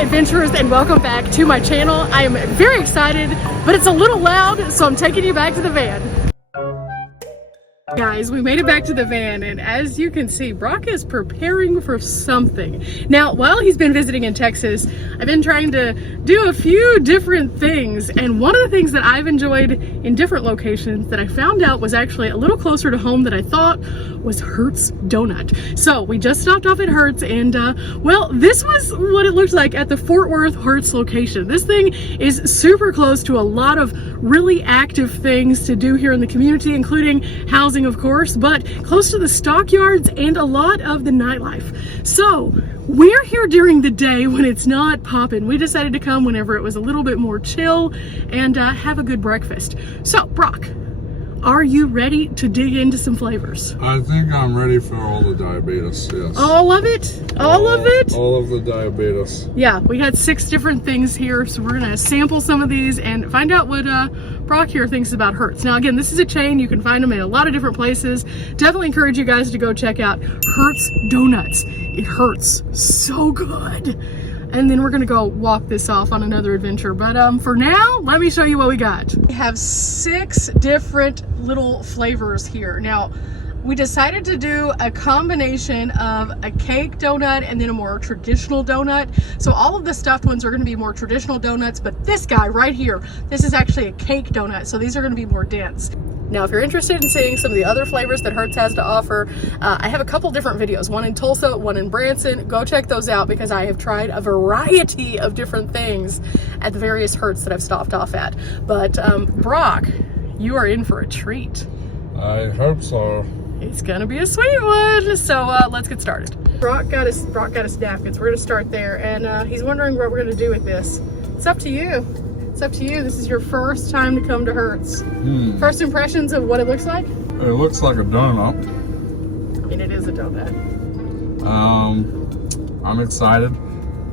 adventurers, and welcome back to my channel. I am very excited, but it's a little loud, so I'm taking you back to the van. Guys, we made it back to the van, and as you can see, Brock is preparing for something. Now, while he's been visiting in Texas, I've been trying to do a few different things, and one of the things that I've enjoyed in different locations that I found out was actually a little closer to home than I thought was Hertz Donut. So we just stopped off at Hertz, and well, this was what it looked like at the Fort Worth Hertz location. This thing is super close to a lot of really active things to do here in the community, including housing, of course, but close to the stockyards and a lot of the nightlife. So we're here during the day when it's not popping. We decided to come whenever it was a little bit more chill and have a good breakfast. So Brock, are you ready to dig into some flavors? I think I'm ready for all the diabetes, yes. All of it? All of it? All of the diabetes. Yeah, we had 6 different things here, so we're gonna sample some of these and find out what Brock here thinks about Hertz. Now again, this is a chain. You can find them in a lot of different places. Definitely encourage you guys to go check out Hertz Donuts. It hurts so good. And then we're gonna go walk this off on another adventure. But for now, let me show you what we got. We have 6 different little flavors here. Now, we decided to do a combination of a cake donut and then a more traditional donut. So all of the stuffed ones are gonna be more traditional donuts, but this guy right here, this is actually a cake donut. So these are gonna be more dense. Now, if you're interested in seeing some of the other flavors that Hertz has to offer, I have a couple different videos, one in Tulsa, one in Branson. Go check those out because I have tried a variety of different things at the various Hertz that I've stopped off at. But Brock, you are in for a treat. I hope so. It's gonna be a sweet one. So let's get started. Brock got us napkins. We're gonna start there, and he's wondering what we're gonna do with this. It's up to you. It's up to you. This is your first time to come to Hertz. First impressions of what it looks like? It looks like a donut. I mean, it is a donut. I'm excited.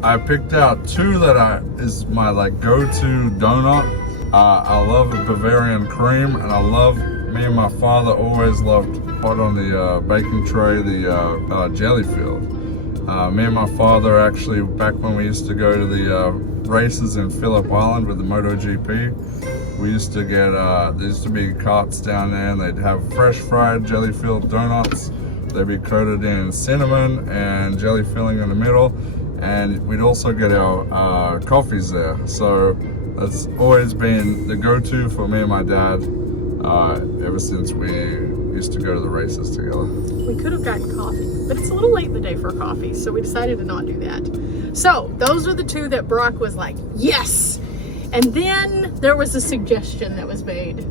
I picked out 2 that is my go-to donut. I love a Bavarian cream, and I love, me and my father always loved hot on the baking tray, the jelly filled. Me and my father actually, back when we used to go to the races in Phillip Island with the MotoGP, we used to get, there used to be carts down there, and they'd have fresh fried jelly filled donuts. They'd be coated in cinnamon and jelly filling in the middle, and we'd also get our coffees there. So that's always been the go-to for me and my dad ever since we used to go to the races together. We could have gotten coffee, but it's a little late in the day for coffee, so we decided to not do that. So those are the 2 that Brock was like, yes! And then there was a suggestion that was made.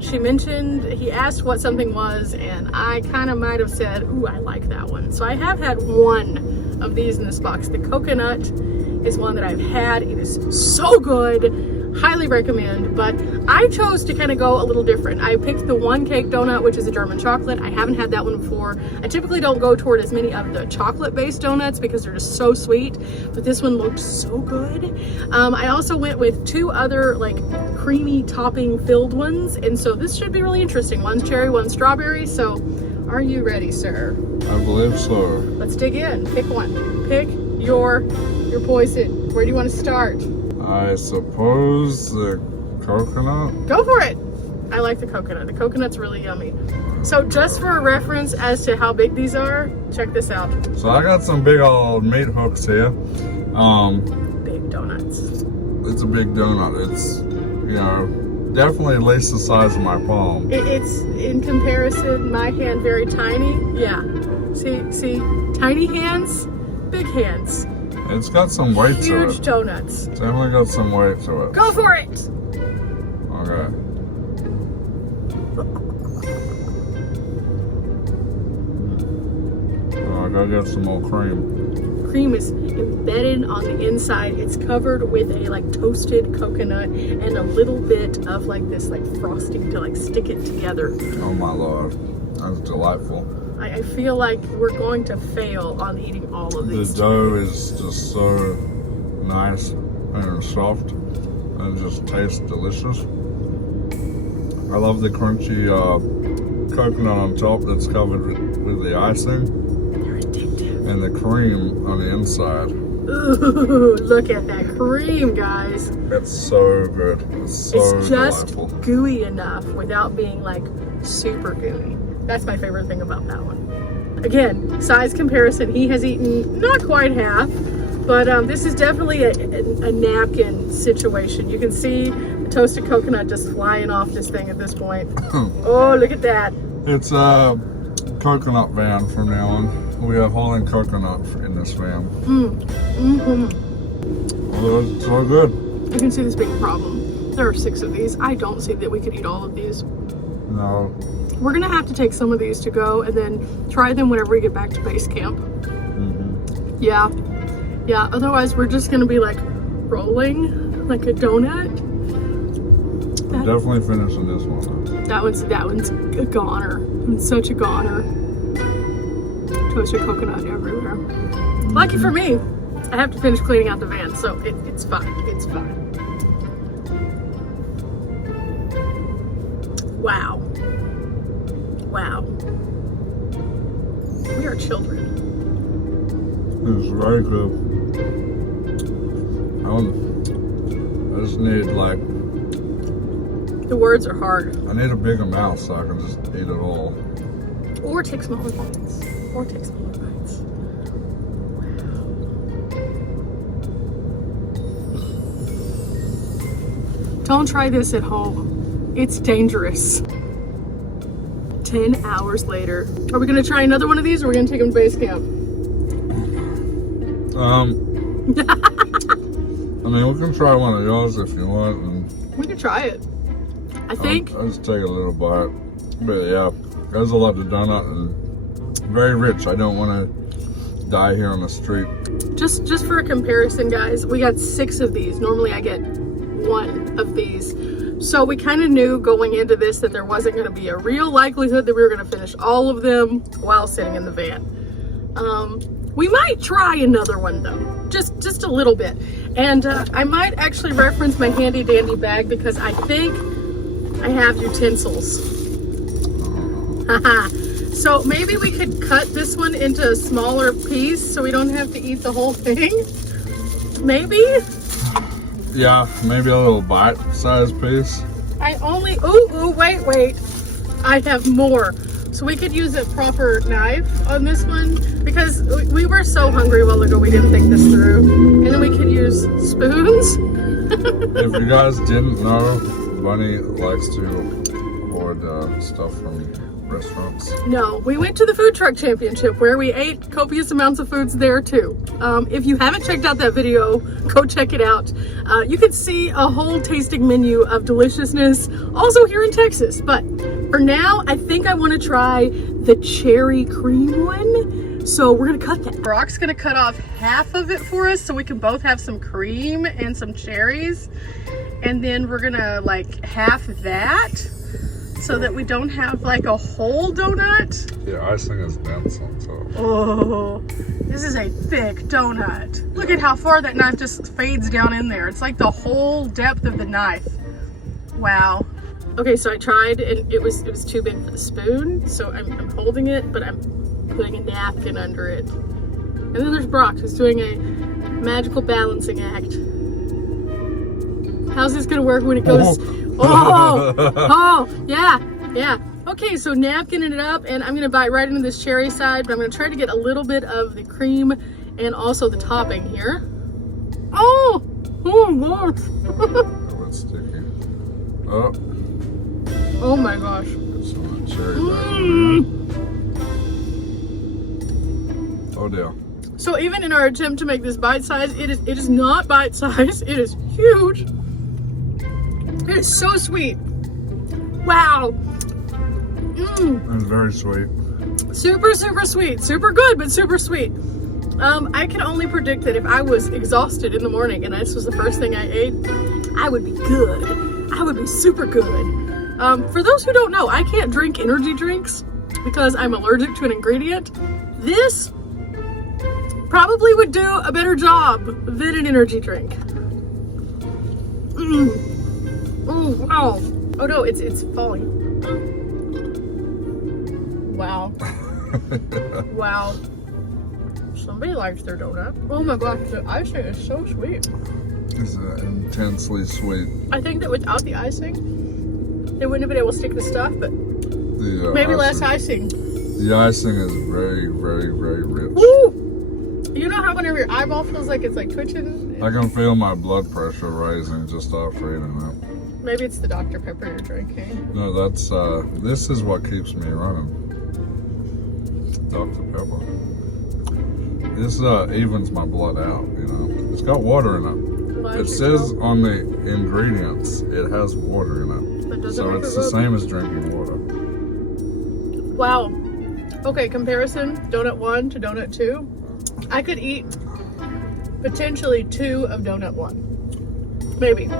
She mentioned, he asked what something was, and I kind of might have said, ooh, I like that one. So I have had 1 of these in this box. The coconut is one that I've had. It is so good. Highly recommend, but I chose to kind of go a little different. I picked the 1 cake donut, which is a German chocolate. I haven't had that one before. I typically don't go toward as many of the chocolate-based donuts because they're just so sweet, but this one looked so good. I also went with 2 other creamy topping filled ones, and so this should be really interesting. One's cherry, one's strawberry. So are you ready, sir? I believe so. Let's dig in. Pick one. Pick your poison. Where do you want to start? I suppose the coconut? Go for it. I like the coconut. The coconut's really yummy. So just for a reference as to how big these are, check this out. So I got some big old meat hooks here. Big donuts. It's a big donut. It's, definitely at least the size of my palm. It's, in comparison, my hand very tiny. Yeah. See, tiny hands, big hands. It's got some weight to it. Huge donuts. It's definitely got some weight to it. Go for it! Okay. Oh, I gotta get some more cream. Cream is embedded on the inside. It's covered with a toasted coconut and a little bit of this frosting to stick it together. Oh my Lord, that's delightful. I feel like we're going to fail on eating all of these. The dough is just so nice and soft and just tastes delicious. I love the crunchy coconut on top that's covered with the icing. They're addictive. And the cream on the inside. Ooh, look at that cream, guys. It's so good. It's so It's just delightful. gooey enough without being like super gooey. That's my favorite thing about that one. Again, size comparison, he has eaten not quite half, but this is definitely a napkin situation. You can see the toasted coconut just flying off this thing at this point. Oh, look at that. It's a coconut van from now on. We have Holland coconut in this van. Oh, it's so good. You can see this big problem. There are 6 of these. I don't see that we could eat all of these. No. We're gonna have to take some of these to go and then try them whenever we get back to base camp. Yeah. Yeah, otherwise we're just gonna be like rolling like a donut. I'm definitely finishing this one. That one's a goner. It's such a goner. Toasted coconut everywhere. Lucky for me, I have to finish cleaning out the van, so it's fine. It's fine. Wow. Wow. We are children. It's very good. I just need like... The words are hard. I need a bigger mouth so I can just eat it all. Or take smaller bites. Or take smaller bites. Wow. Don't try this at home. It's dangerous. 10 hours later. Are we gonna try another one of these or are we gonna take them to base camp? I mean, we can try one of yours if you want. And We can try it. I think. I'll just take a little bite. But yeah, there's a lot of donut and very rich. I don't want to die here on the street. Just for a comparison, guys, we got 6 of these. Normally I get 1 of these. So we kind of knew going into this that there wasn't going to be a real likelihood that we were going to finish all of them while sitting in the van. We might try another one though, just a little bit. And I might actually reference my handy dandy bag because I think I have utensils. Haha. So maybe we could cut this one into a smaller piece so we don't have to eat the whole thing. Maybe? Yeah, maybe a little bite-sized piece. Wait. I have more. So we could use a proper knife on this one because we were so hungry a while ago we didn't think this through. And then we could use spoons. If you guys didn't know, Bunny likes to order stuff from restaurants. No, we went to the food truck championship where we ate copious amounts of foods there too. If you haven't checked out that video, go check it out. You can see a whole tasting menu of deliciousness also here in Texas. But for now, I think I want to try the cherry cream one. So we're gonna cut that. Brock's gonna cut off half of it for us so we can both have some cream and some cherries. And then we're gonna like half that so that we don't have like a whole donut. Yeah, icing is dense on top. Oh, this is a thick donut. Look at how far that knife just fades down in there. It's like the whole depth of the knife. Wow. Okay, so I tried and it was too big for the spoon. So I'm holding it, but I'm putting a napkin under it. And then there's Brock who's doing a magical balancing act. How's this gonna work when it goes? Oh, yeah. Okay, so napkining it up, and I'm gonna bite right into this cherry side, but I'm gonna try to get a little bit of the cream and also the topping here. Oh gosh. Oh, it's sticky. Oh. Oh my gosh. There's some cherry back. Oh dear. So even in our attempt to make this bite size, it is not bite size. It is huge. It is so sweet. Wow. It's very sweet. Super sweet. Super good, but super sweet. I can only predict that if I was exhausted in the morning and this was the first thing I ate, I would be good. I would be super good. For those who don't know, I can't drink energy drinks because I'm allergic to an ingredient. This probably would do a better job than an energy drink. Oh, wow. Oh no, it's falling. Wow. Wow. So Somebody likes their donut. Oh my gosh, the icing is so sweet. It's intensely sweet. I think that without the icing, they wouldn't have been able to stick the stuff, but maybe less icing. The icing is very, very, very rich. Woo! You know how whenever your eyeball feels like it's like twitching? I can feel my blood pressure rising just after eating that. Maybe it's the Dr. Pepper you're drinking. No, that's, this is what keeps me running. Dr. Pepper. This evens my blood out, you know. It's got water in it. It says on the ingredients it has water in it. So it's the same as drinking water. Wow. Okay, comparison, donut 1 to donut 2. I could eat potentially 2 of donut 1. Maybe.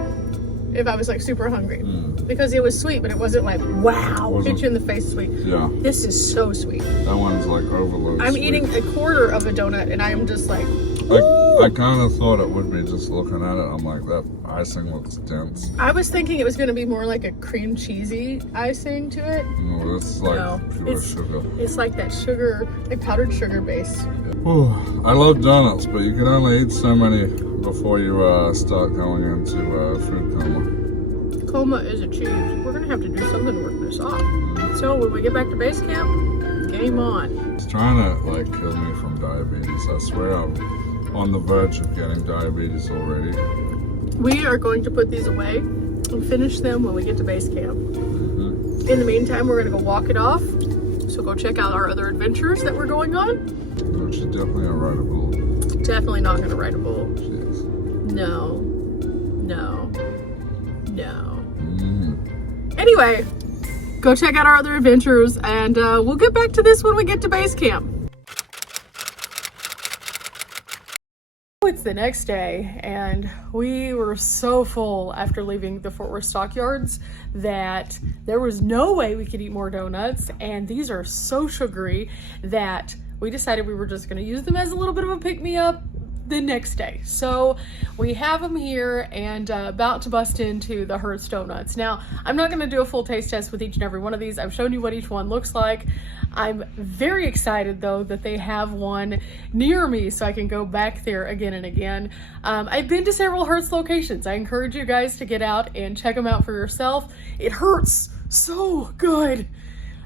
If I was like super hungry. Because it was sweet, but it wasn't like, wow, hit you in the face sweet. Yeah. This is so sweet. That one's like overload I'm sweet. eating a quarter of a donut and I am just like, I kind of thought it would be just looking at it. I'm like, that icing looks dense. I was thinking it was going to be more like a cream cheesy icing to it. No, it's like pure sugar. It's like that sugar, like powdered sugar base. Ooh, I love donuts, but you can only eat so many before you start going into food coma. Coma is achieved. We're going to have to do something to work this off. So when we get back to base camp, game on. It's trying to like kill me from diabetes. I swear I'm on the verge of getting diabetes already. We are going to put these away and finish them when we get to base camp. In the meantime, we're going to go walk it off. So go check out our other adventures that we're going on. No, she's definitely gonna ride a bull. Definitely not going to ride a bull. She is. No. No. No. Anyway, go check out our other adventures and we'll get back to this when we get to base camp. It's the next day and we were so full after leaving the Fort Worth stockyards that there was no way we could eat more donuts, and these are so sugary that we decided we were just going to use them as a little bit of a pick-me-up the next day. So we have them here and about to bust into the Hertz donuts. Now, I'm not going to do a full taste test with each and every one of these. I've shown you what each one looks like. I'm very excited though that they have one near me so I can go back there again and again. I've been to several Hertz locations. I encourage you guys to get out and check them out for yourself. It hurts so good.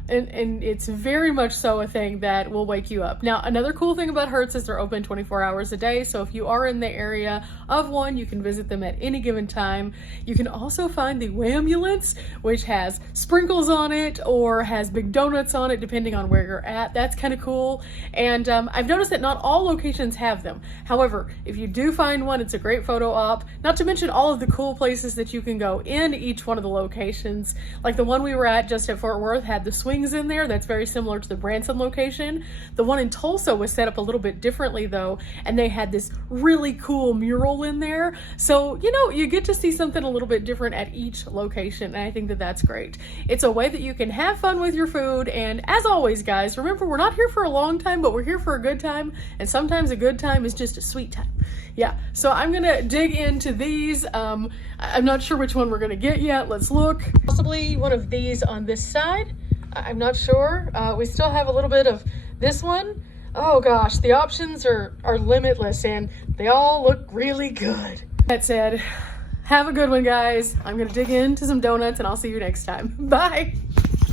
And it's very much so a thing that will wake you up. Now, another cool thing about Hertz is they're open 24 hours a day. So if you are in the area of one, you can visit them at any given time. You can also find the Whambulance, which has sprinkles on it or has big donuts on it, depending on where you're at. That's kind of cool. And I've noticed that not all locations have them. However, if you do find one, it's a great photo op. Not to mention all of the cool places that you can go in each one of the locations. Like the one we were at just at Fort Worth had the swing in there. That's very similar to the Branson location. The one in Tulsa was set up a little bit differently though, and they had this really cool mural in there. So, you know, you get to see something a little bit different at each location, and I think that that's great. It's a way that you can have fun with your food, and as always, guys, remember, we're not here for a long time, but we're here for a good time, and sometimes a good time is just a sweet time. Yeah, so I'm gonna dig into these. I'm not sure which one we're gonna get yet. Let's look. Possibly one of these on this side. I'm not sure. We still have a little bit of this one. Oh gosh, the options are limitless and they all look really good. That said, have a good one, guys. I'm gonna dig into some donuts and I'll see you next time. Bye.